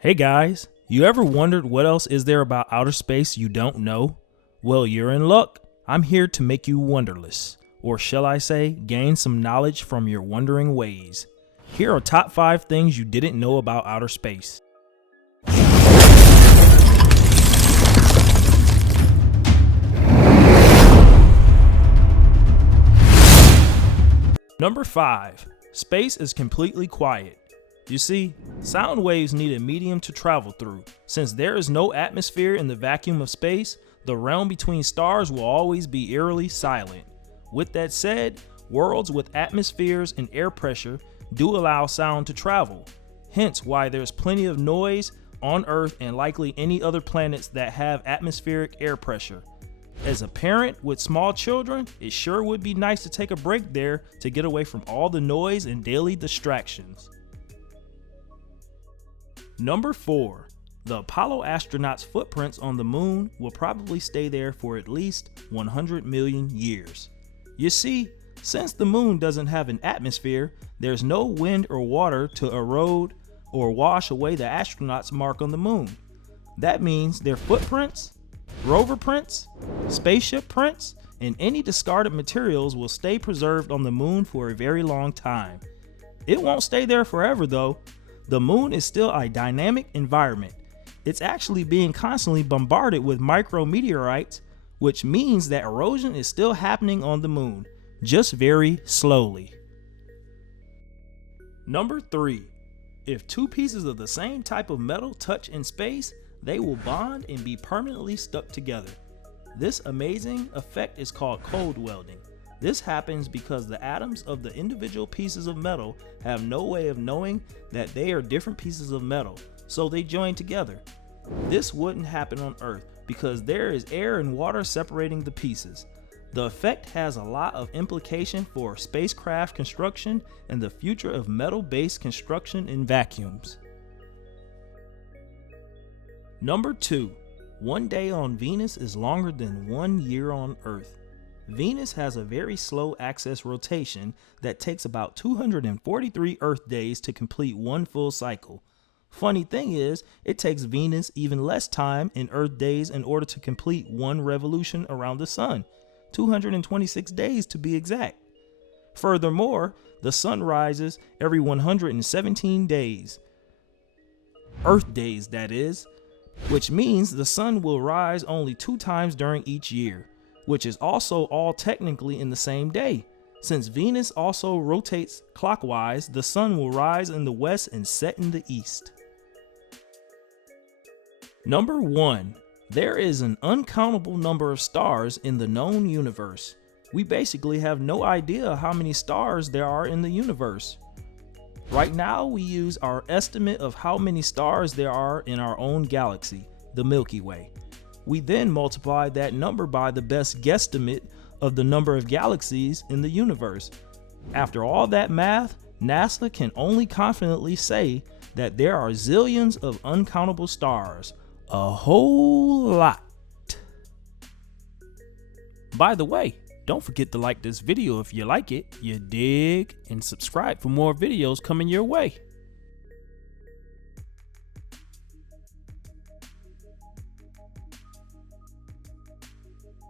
Hey guys, you ever wondered what else is there about outer space you don't know? Well, you're in luck. I'm here to make you wonderless, or shall I say, gain some knowledge from your wondering ways. Here are top 5 things you didn't know about outer space. Number 5. Space is completely quiet. You see, sound waves need a medium to travel through. Since there is no atmosphere in the vacuum of space, the realm between stars will always be eerily silent. With that said, worlds with atmospheres and air pressure do allow sound to travel, hence why there's plenty of noise on Earth and likely any other planets that have atmospheric air pressure. As a parent with small children, it sure would be nice to take a break there to get away from all the noise and daily distractions. Number 4. The Apollo astronauts' footprints on the moon will probably stay there for at least 100 million years. You see, since the moon doesn't have an atmosphere, there's no wind or water to erode or wash away the astronauts' mark on the moon. That means their footprints, rover prints, spaceship prints, and any discarded materials will stay preserved on the moon for a very long time. It won't stay there forever though. The moon is still a dynamic environment. It's actually being constantly bombarded with micrometeorites, which means that erosion is still happening on the moon, just very slowly. Number 3. If two pieces of the same type of metal touch in space, they will bond and be permanently stuck together. This amazing effect is called cold welding. This happens because the atoms of the individual pieces of metal have no way of knowing that they are different pieces of metal, so they join together. This wouldn't happen on Earth because there is air and water separating the pieces. The effect has a lot of implication for spacecraft construction and the future of metal-based construction in vacuums. Number 2. One day on Venus is longer than 1 year on Earth. Venus has a very slow axis rotation that takes about 243 Earth days to complete one full cycle. Funny thing is, it takes Venus even less time in Earth days in order to complete one revolution around the Sun, 226 days to be exact. Furthermore, the Sun rises every 117 days, Earth days that is, which means the Sun will rise only 2 times during each year, which is also all technically in the same day. Since Venus also rotates clockwise, the Sun will rise in the west and set in the east. Number 1. There is an uncountable number of stars in the known universe. We basically have no idea how many stars there are in the universe. Right now, we use our estimate of how many stars there are in our own galaxy, the Milky Way. We then multiply that number by the best guesstimate of the number of galaxies in the universe. After all that math, NASA can only confidently say that there are zillions of uncountable stars. A whole lot. By the way, don't forget to like this video if you like it, you dig, and subscribe for more videos coming your way.